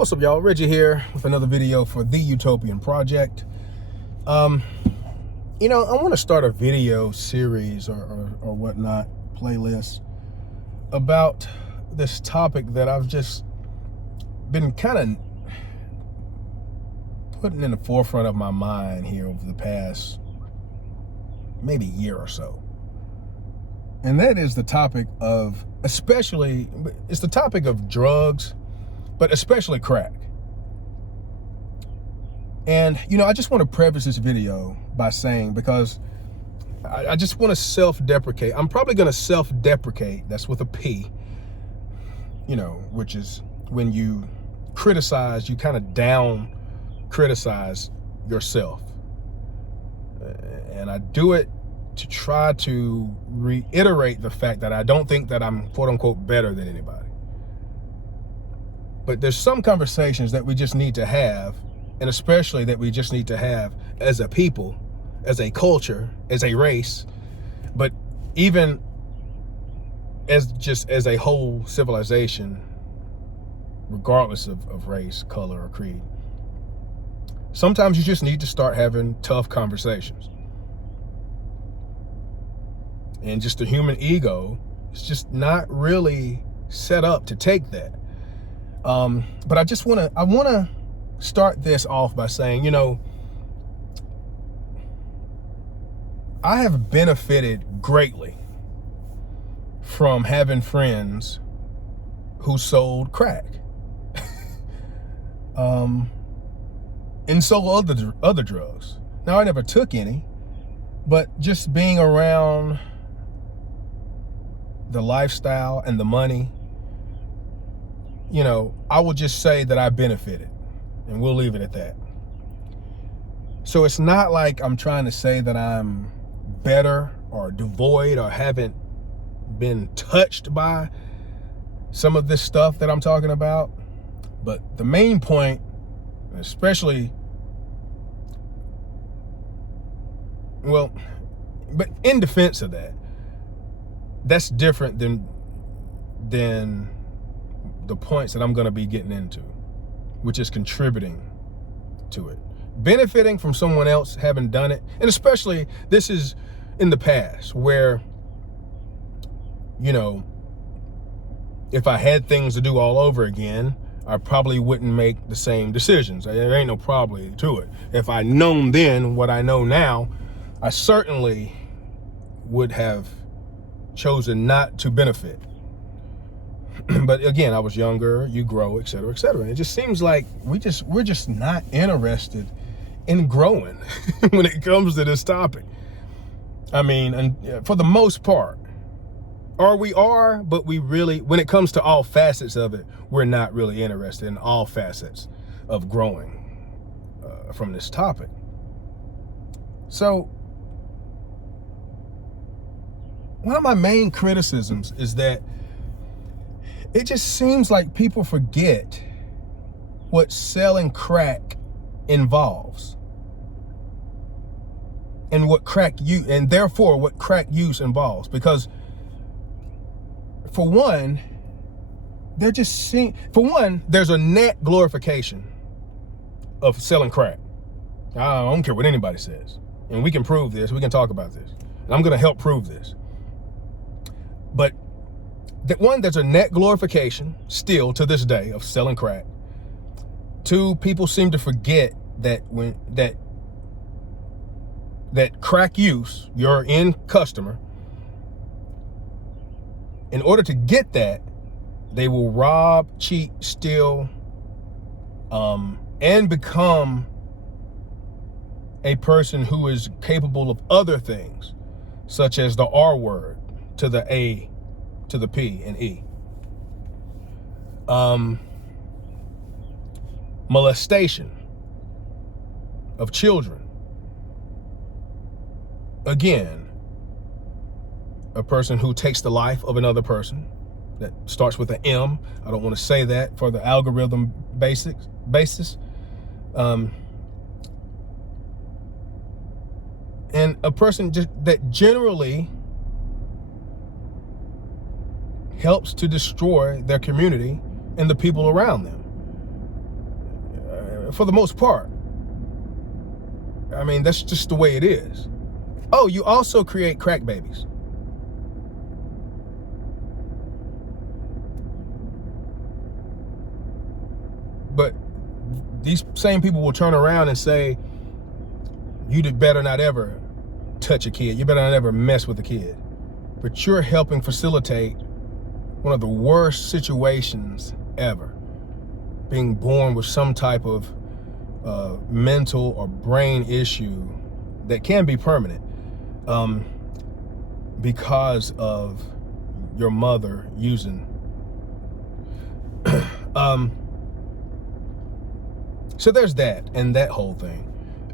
What's up, y'all? Reggie here with another video for the Utopian Project. I want to start a video series or whatnot, playlist, about this topic that I've just been kind of putting in the forefront of my mind here over the past maybe year or so. And that is the topic of, it's the topic of drugs, but especially crack. And, I just want to preface this video by saying, because I just want to self-deprecate. I'm probably going to self-deprecate, that's with a P, which is when you criticize, you kind of down criticize yourself. And I do it to try to reiterate the fact that I don't think that I'm quote unquote better than anybody. But there's some conversations that we just need to have, and especially that we just need to have as a people, as a culture, as a race, but even as a whole civilization, regardless of race, color, or creed. Sometimes you just need to start having tough conversations. And just the human ego is just not really set up to take that. But I want to start this off by saying, I have benefited greatly from having friends who sold crack, and sold other drugs. Now, I never took any, but just being around the lifestyle and the money, I will just say that I benefited, and we'll leave it at that. So it's not like I'm trying to say that I'm better or devoid or haven't been touched by some of this stuff that I'm talking about. But the main point, especially, but in defense of that, that's different than the points that I'm going to be getting into, which is contributing to it, benefiting from someone else having done it. And especially this is in the past where, if I had things to do all over again, I probably wouldn't make the same decisions. There ain't no probably to it. If I'd known then what I know now, I certainly would have chosen not to benefit. But again, I was younger, you grow, et cetera, et cetera. It just seems like we're just not interested in growing when it comes to this topic. I mean, and for the most part, but we really, when it comes to all facets of it, we're not really interested in all facets of growing from this topic. So one of my main criticisms is that it just seems like people forget what selling crack involves, and what crack use involves. Because for one, there's a net glorification of selling crack. I don't care what anybody says, and we can prove this. We can talk about this, and I'm going to help prove this. But there's a net glorification still to this day of selling crack. Two, people seem to forget that that crack use, your end customer, in order to get that, they will rob, cheat, steal, and become a person who is capable of other things, such as the R word to the A to the P and E. Molestation of children. Again, a person who takes the life of another person. That starts with an M. I don't want to say that for the algorithm basis. And a person that generally helps to destroy their community and the people around them. for the most part. I mean, that's just the way it is. Oh, you also create crack babies. But these same people will turn around and say, you better not ever touch a kid. You better not ever mess with a kid. But you're helping facilitate one of the worst situations ever. Being born with some type of mental or brain issue that can be permanent because of your mother using. So there's that and that whole thing.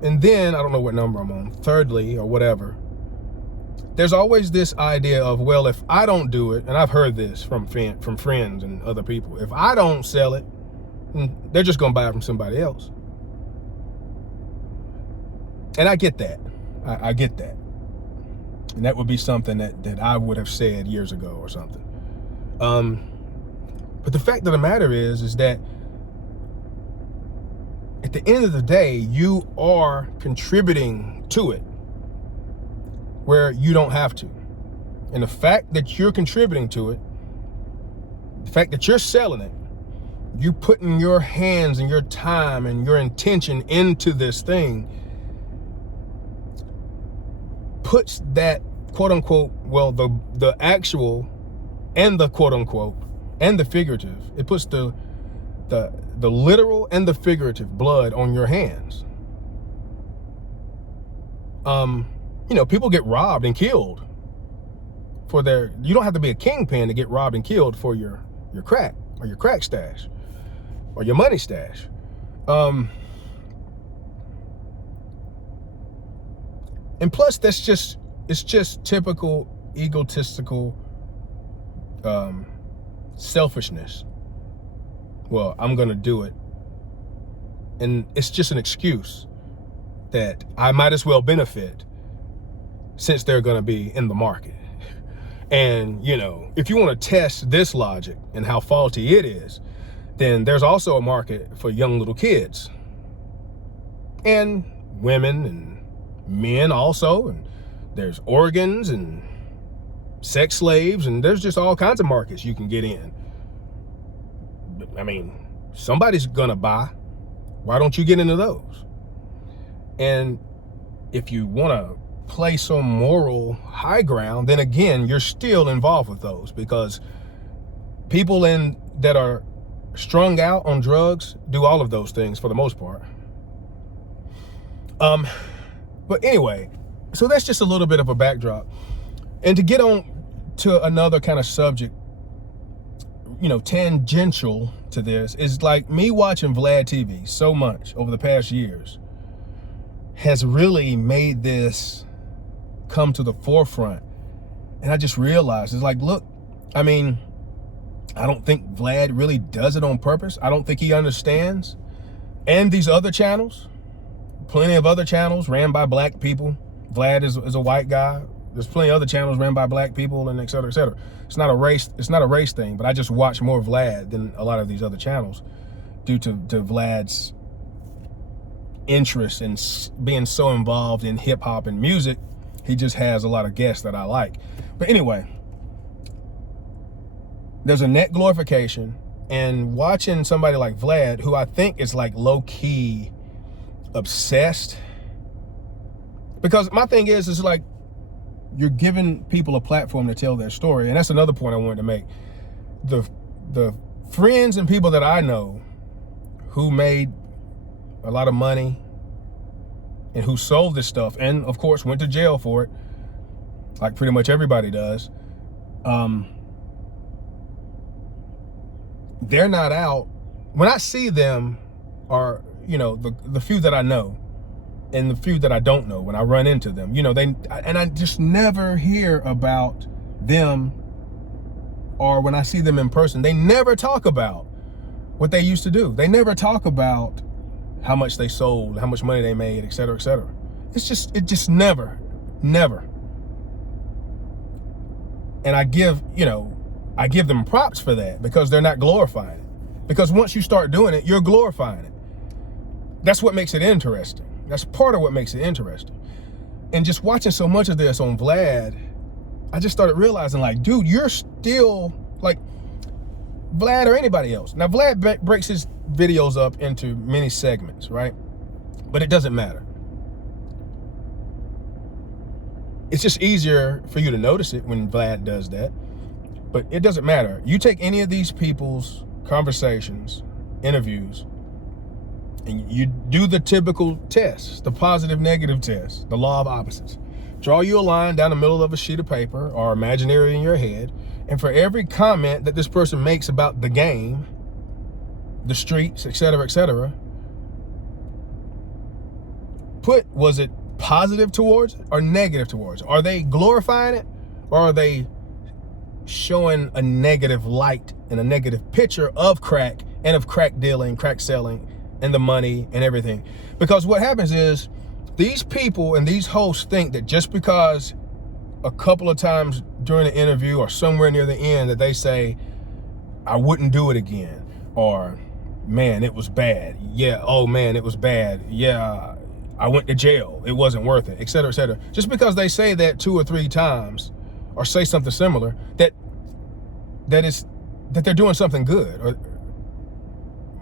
And then, I don't know what number I'm on, thirdly or whatever, there's always this idea of, well, if I don't do it, and I've heard this from friends and other people, if I don't sell it, they're just gonna buy it from somebody else. And I get that. I get that. And that would be something that I would have said years ago or something. But the fact of the matter is that at the end of the day, you are contributing to it where you don't have to. And the fact that you're contributing to it, the fact that you're selling it, you putting your hands and your time and your intention into this thing puts that quote unquote, well, the actual and the quote unquote and the figurative, it puts the literal and the figurative blood on your hands. You know, people get robbed and killed for their, you don't have to be a kingpin to get robbed and killed for your crack or your crack stash or your money stash. And plus it's just typical egotistical selfishness. Well, I'm gonna do it. And it's just an excuse that I might as well benefit since they're gonna be in the market. And, you know, if you wanna test this logic and how faulty it is, then there's also a market for young little kids. And women and men also, and there's organs and sex slaves, and there's just all kinds of markets you can get in. I mean, somebody's gonna buy. Why don't you get into those? And if you wanna play some moral high ground, then again, you're still involved with those, because people that are strung out on drugs do all of those things for the most part. But anyway, so that's just a little bit of a backdrop. And to get on to another kind of subject, you know, tangential to this, is like me watching Vlad TV so much over the past years has really made this come to the forefront. And I just realized, it's like, look, I mean, I don't think Vlad really does it on purpose. I don't think he understands. And these other channels, plenty of other channels ran by black people. Vlad is a white guy. There's plenty of other channels ran by black people, and et cetera, et cetera. It's not a race thing, but I just watch more Vlad than a lot of these other channels due to Vlad's interest in being so involved in hip hop and music. He just has a lot of guests that I like. But anyway, there's a net glorification, and watching somebody like Vlad, who I think is like low key obsessed, because my thing is like, you're giving people a platform to tell their story. And that's another point I wanted to make. The friends and people that I know who made a lot of money and who sold this stuff, and of course went to jail for it, like pretty much everybody does, they're not out. When I see them, are, you know, the few that I know and the few that I don't know, when I run into them, you know, and I just never hear about them, or when I see them in person, they never talk about what they used to do. They never talk about how much they sold, how much money they made, et cetera, et cetera. It just never. And I give them props for that, because they're not glorifying it. Because once you start doing it, you're glorifying it. That's what makes it interesting. That's part of what makes it interesting. And just watching so much of this on Vlad, I just started realizing, like, dude, you're still, like, Vlad or anybody else. Now, Vlad breaks his videos up into many segments, right? But it doesn't matter. It's just easier for you to notice it when Vlad does that. But it doesn't matter. You take any of these people's conversations, interviews, and you do the typical tests, the positive, negative test, the law of opposites. Draw you a line down the middle of a sheet of paper or imaginary in your head, and for every comment that this person makes about the game, the streets, etc., put, was it positive towards it or negative towards it? Are they glorifying it, or are they showing a negative light and a negative picture of crack and of crack dealing, crack selling, and the money and everything? Because what happens is these people and these hosts think that just because a couple of times during the interview or somewhere near the end that they say, I wouldn't do it again, or man, it was bad. Yeah, oh man, it was bad. Yeah, I went to jail. It wasn't worth it, etc., etc. Just because they say that 2 or 3 times or say something similar, that they're doing something good, or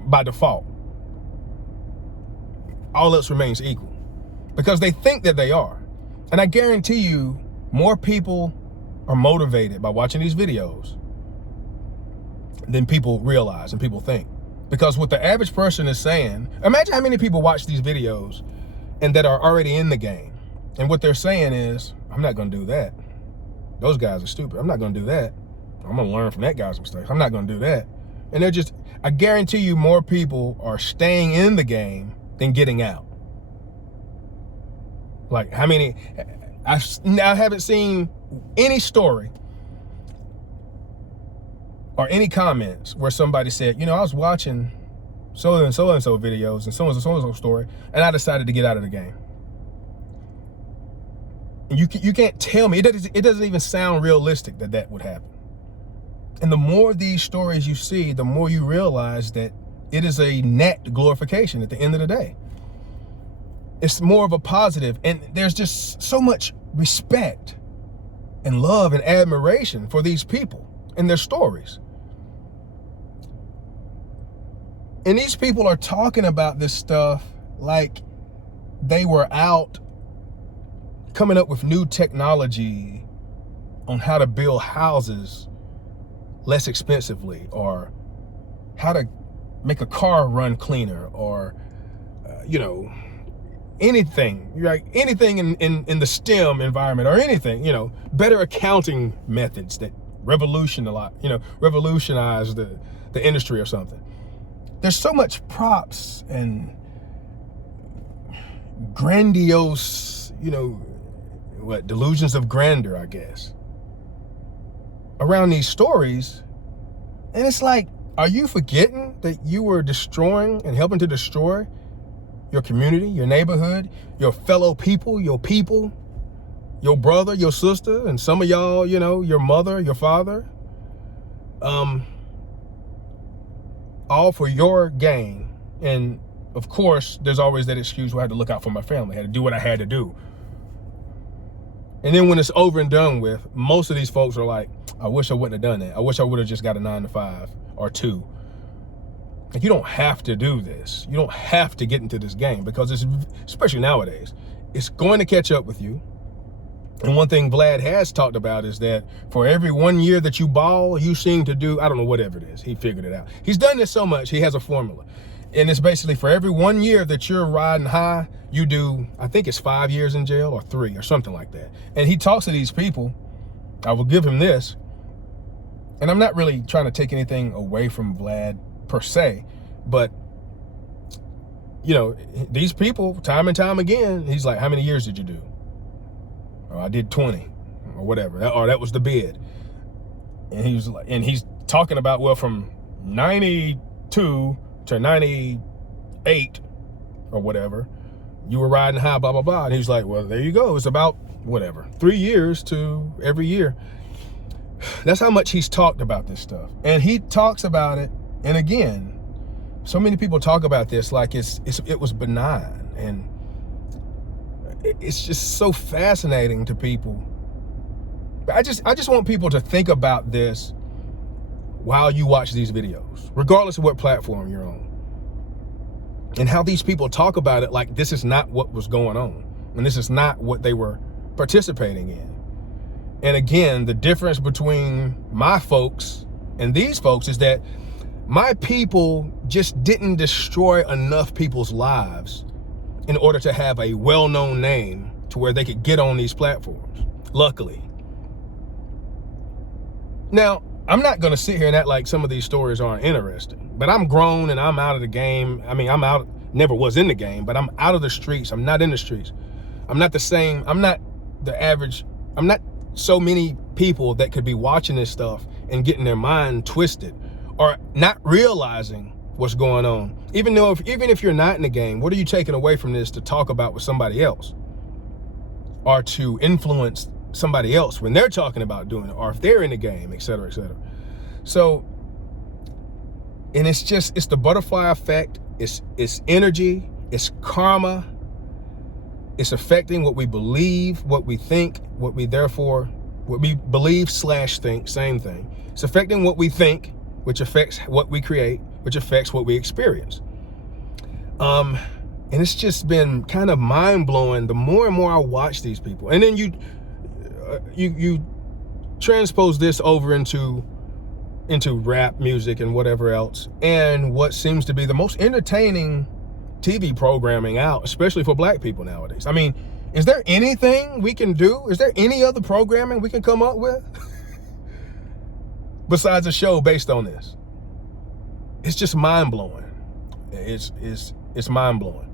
by default. All else remains equal because they think that they are. And I guarantee you more people are motivated by watching these videos than people realize and people think. Because what the average person is saying, imagine how many people watch these videos and that are already in the game. And what they're saying is, I'm not gonna do that. Those guys are stupid. I'm not gonna do that. I'm gonna learn from that guy's mistakes. I'm not gonna do that. And they're just, I guarantee you more people are staying in the game than getting out. Like how many, I haven't seen any story or any comments where somebody said, you know, I was watching so and so videos and so and so story, and I decided to get out of the game. And you can't tell me, it doesn't even sound realistic that that would happen. And the more of these stories you see, the more you realize that it is a net glorification at the end of the day. It's more of a positive, and there's just so much respect and love and admiration for these people and their stories. And these people are talking about this stuff like they were out coming up with new technology on how to build houses less expensively, or how to make a car run cleaner, or you know, anything, right? Anything in the STEM environment, or anything, you know, better accounting methods that revolutionize the industry or something. There's so much props and grandiose, you know, delusions of grandeur, I guess, around these stories. And it's like, are you forgetting that you were destroying and helping to destroy your community, your neighborhood, your fellow people, your brother, your sister, and some of y'all, you know, your mother, your father, all for your gain? And of course, there's always that excuse, well, I had to look out for my family, I had to do what I had to do. And then when it's over and done with, most of these folks are like, I wish I wouldn't have done that. I wish I would have just got a 9 to 5 or 2. Like, you don't have to do this. You don't have to get into this game, because it's, especially nowadays, it's going to catch up with you. And one thing Vlad has talked about is that for every 1 year that you ball, you seem to do, I don't know, whatever it is. He figured it out. He's done this so much, he has a formula. And it's basically for every 1 year that you're riding high, you do, I think it's 5 years in jail or 3 or something like that. And he talks to these people. I will give him this. And I'm not really trying to take anything away from Vlad per se, but you know, these people, time and time again, he's like, how many years did you do? Oh, I did 20 or whatever, or that was the bid. And he was like, and he's talking about, well, from 92 to 98 or whatever, you were riding high, blah, blah, blah. And he's like, well, there you go. It's about whatever, 3 years to every year. That's how much he's talked about this stuff. And he talks about it. And again, so many people talk about this like it was benign, and it's just so fascinating to people. But I just want people to think about this while you watch these videos, regardless of what platform you're on, and how these people talk about it like this is not what was going on, and this is not what they were participating in. And again, the difference between my folks and these folks is that my people just didn't destroy enough people's lives in order to have a well-known name to where they could get on these platforms, luckily. Now, I'm not gonna sit here and act like some of these stories aren't interesting, but I'm grown and I'm out of the game. I mean, I'm out, never was in the game, but I'm out of the streets. I'm not in the streets. I'm not the same, I'm not the average, I'm not so many people that could be watching this stuff and getting their mind twisted or not realizing what's going on. Even if you're not in the game, what are you taking away from this to talk about with somebody else or to influence somebody else when they're talking about doing it, or if they're in the game, et cetera, et cetera. So, and it's the butterfly effect. It's energy, it's karma. It's affecting what we believe, what we think, what we believe / think, same thing. It's affecting what we think, which affects what we create, which affects what we experience. And it's just been kind of mind-blowing the more and more I watch these people. And then you transpose this over into rap music and whatever else, and what seems to be the most entertaining TV programming out, especially for black people nowadays. I mean, is there anything we can do? Is there any other programming we can come up with besides a show based on this? It's just mind-blowing. It's mind-blowing.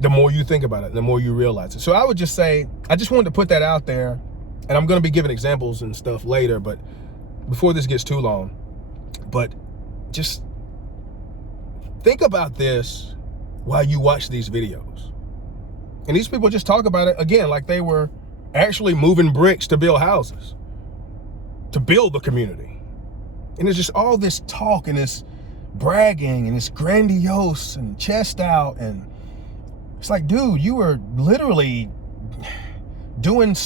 The more you think about it, the more you realize it. So I would just say, I just wanted to put that out there, and I'm going to be giving examples and stuff later, but before this gets too long, but just think about this while you watch these videos. And these people just talk about it, again, like they were actually moving bricks to build houses, to build the community. And there's just all this talk and this bragging and this grandiose and chest out. And it's like, dude, you were literally doing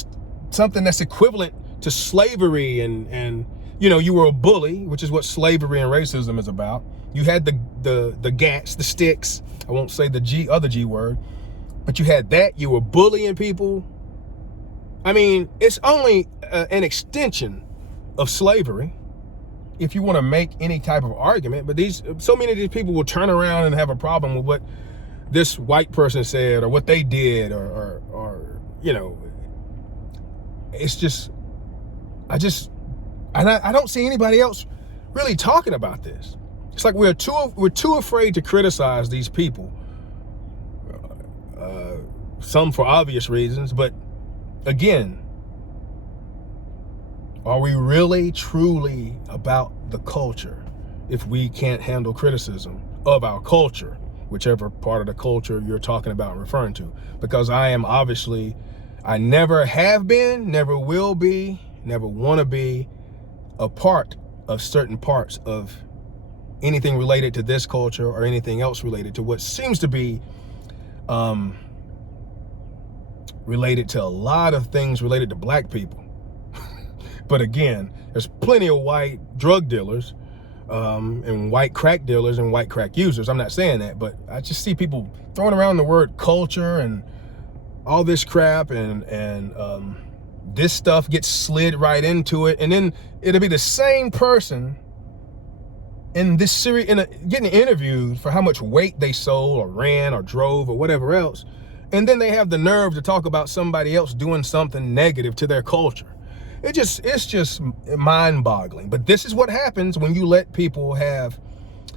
something that's equivalent to slavery, and you know, you were a bully, which is what slavery and racism is about. You had the gats, the sticks. I won't say the other G word, but you had that. You were bullying people. I mean, it's only an extension of slavery, if you want to make any type of argument. But so many of these people will turn around and have a problem with what this white person said or what they did, or you know, it's just, I don't see anybody else really talking about this. It's like we're too afraid to criticize these people. Some for obvious reasons, but again, are we really truly about the culture if we can't handle criticism of our culture, whichever part of the culture you're talking about and referring to? Because I am obviously, I never have been, never will be, never want to be a part of certain parts of anything related to this culture or anything else related to what seems to be related to a lot of things related to black people. But again, there's plenty of white drug dealers and white crack dealers and white crack users. I'm not saying that, but I just see people throwing around the word culture and all this crap, and this stuff gets slid right into it, and then it'll be the same person in this series, getting interviewed for how much weight they sold or ran or drove or whatever else, and then they have the nerve to talk about somebody else doing something negative to their culture. It's just mind-boggling. But this is what happens when you let people have,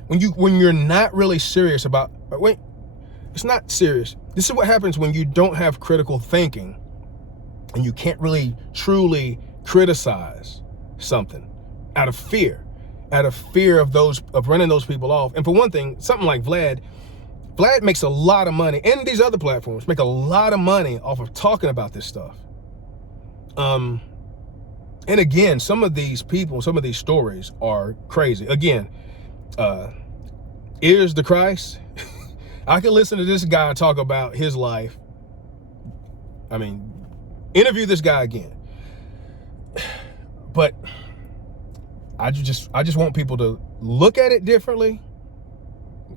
when you're not really serious about, wait, it's not serious. This is what happens when you don't have critical thinking and you can't really truly criticize something out of fear of running those people off. And for one thing, something like Vlad makes a lot of money, and these other platforms make a lot of money off of talking about this stuff. And again, some of these people, some of these stories are crazy. Again, is the Christ. I can listen to this guy talk about his life. I mean, interview this guy again. But I just want people to look at it differently,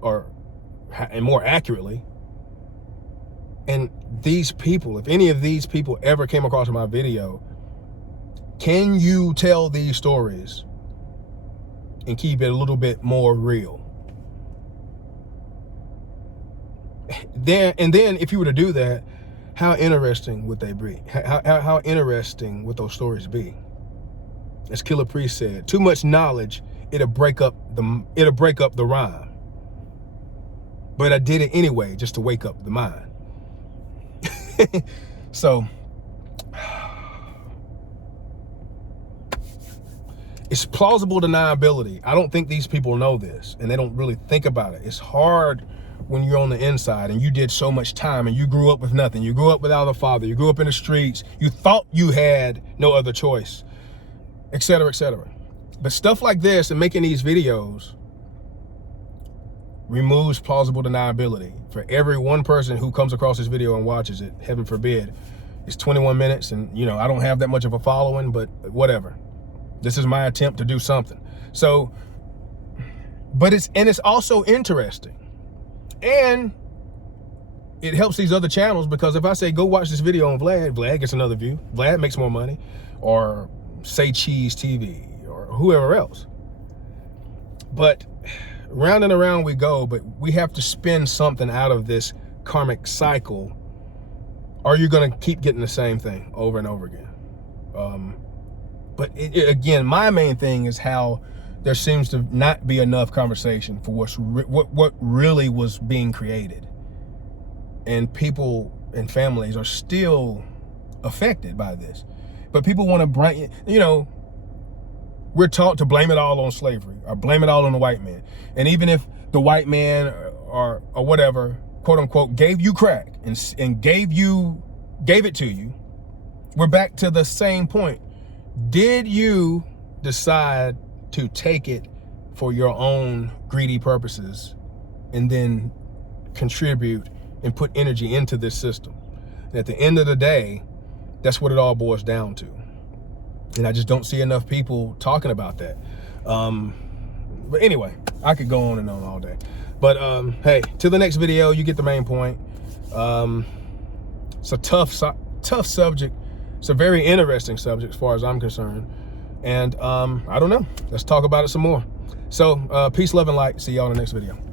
and more accurately. And these people, if any of these people ever came across my video, can you tell these stories and keep it a little bit more real? Then if you were to do that, how interesting would they be? How interesting would those stories be? As Killer Priest said, too much knowledge, it'll break up the rhyme. But I did it anyway, just to wake up the mind. So it's plausible deniability. I don't think these people know this, and they don't really think about it. It's hard when you're on the inside and you did so much time and you grew up with nothing. You grew up without a father. You grew up in the streets. You thought you had no other choice, etc., etc. But stuff like this and making these videos removes plausible deniability. For every one person who comes across this video and watches it, heaven forbid, it's 21 minutes, and you know, I don't have that much of a following, but whatever. This is my attempt to do something. So, but it's also interesting. And it helps these other channels, because if I say, go watch this video on Vlad gets another view. Vlad makes more money, or Say Cheese TV, or whoever else. But round and around we go, but we have to spin something out of this karmic cycle. Are you going to keep getting the same thing over and over again? But again, my main thing is how there seems to not be enough conversation for what really was being created. And people and families are still affected by this. But people want to bring, you know, we're taught to blame it all on slavery, or blame it all on the white man. And even if the white man or whatever, quote unquote, gave you crack and gave it to you, we're back to the same point. Did you decide to take it for your own greedy purposes and then contribute and put energy into this system? And at the end of the day, that's what it all boils down to. And I just don't see enough people talking about that. But anyway, I could go on and on all day. But hey, till the next video, you get the main point. It's a tough subject. It's a very interesting subject as far as I'm concerned. And I don't know. Let's talk about it some more. So peace, love, and light. See y'all in the next video.